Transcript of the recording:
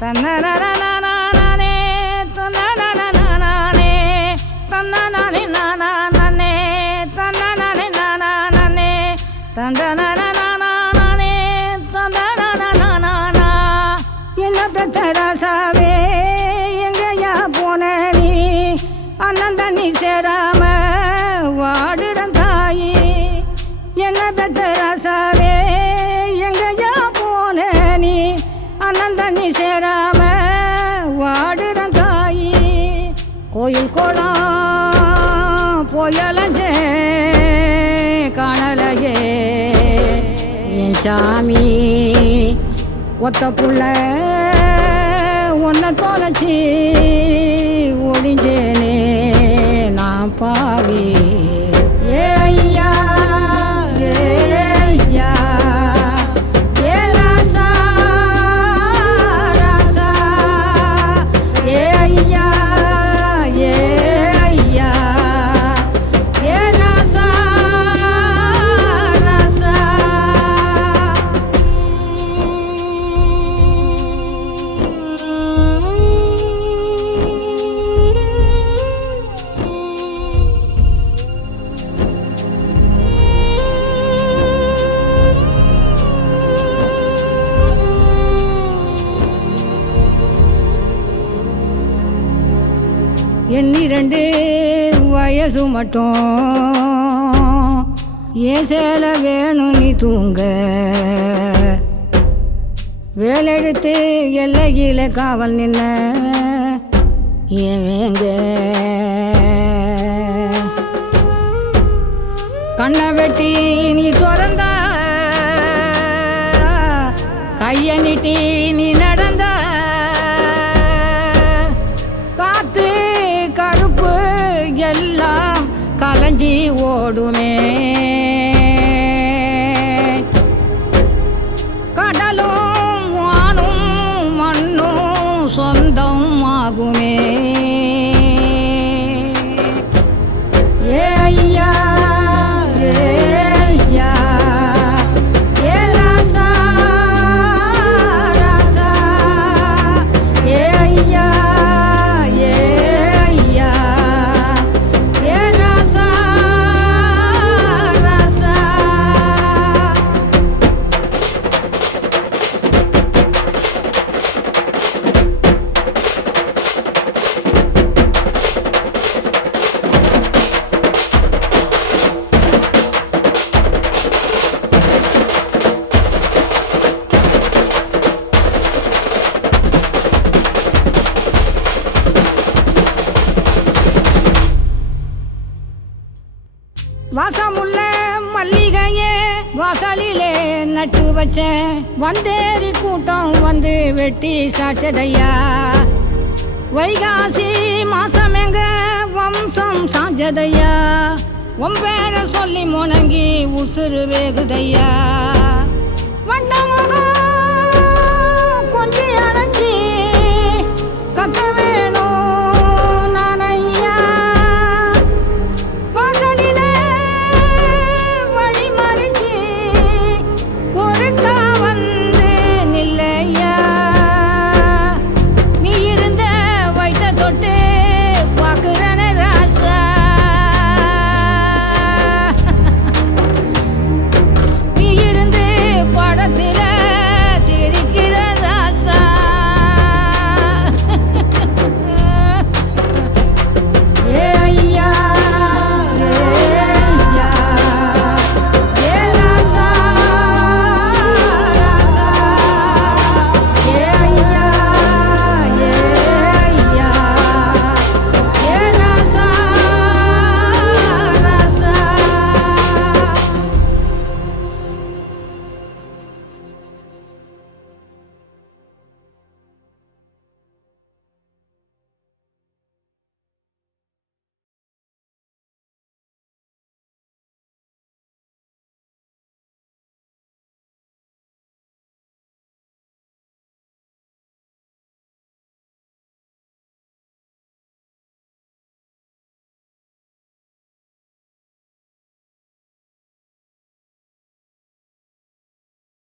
தன்னனனனனனே, தன்னனனனனனே, தன்னனனே நானானனே, தன்னனனே நானானனே, தந்தனனனனனனே, தந்தனனனனனனா. என்ன பெத்த ராசாவே எங்கயா போன நீ அண்ணன் தண்ணி சேராம சேராம வாடுறன் தாயி கோயில் கோலம் போயலஞ்சே காணலையே. என் சாமி ஒத்த புள்ள ஒன்ன தொலைச்சி ஒடிஞ்சேனே எண்ணிரண்டு வயசு மட்டும். ஏன் சேல வேணும் நீ தூங்க? வேலெடுத்து எல்லையில காவல் நின்ன. ஏன் கண்ணை வெட்டி நீ திறந்த. கைய நீட்டி நீ கொடுமே கடலும் வானும் மண்ணும் சொந்தம் ஆகுமே வாசமுள்ள மல்லிகையே வாசலிலே நட்டு வச்சேன் வந்தேரி கூட்டம் வந்து வெட்டி சாச்சதையா? வைகாசி மாசம் எங்க வம்சம் சாஞ்சதையா? உன் பேரை சொல்லி முணங்கி உசுறு வேகுதையா?